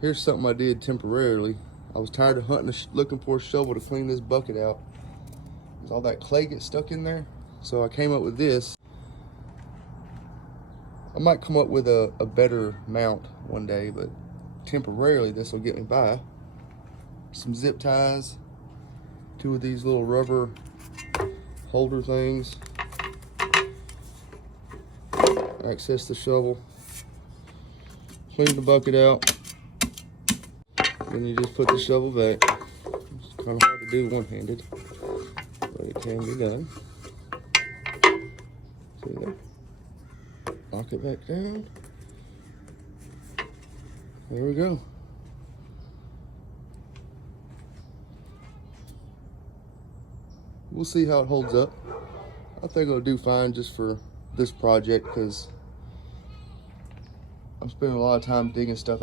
Here's something I did temporarily. I was tired of hunting, looking for a shovel to clean this bucket out. Because all that clay gets stuck in there. So I came up with this. I might come up with a better mount one day, but temporarily this will get me by. Some zip ties, 2 of these little rubber holder things. Access the shovel. Clean the bucket out. Then you just put the shovel back. It's kind of hard to do one-handed, but it can be done. See there? Lock it back down. There we go. We'll see how it holds up. I think it'll do fine just for this project because I'm spending a lot of time digging stuff out.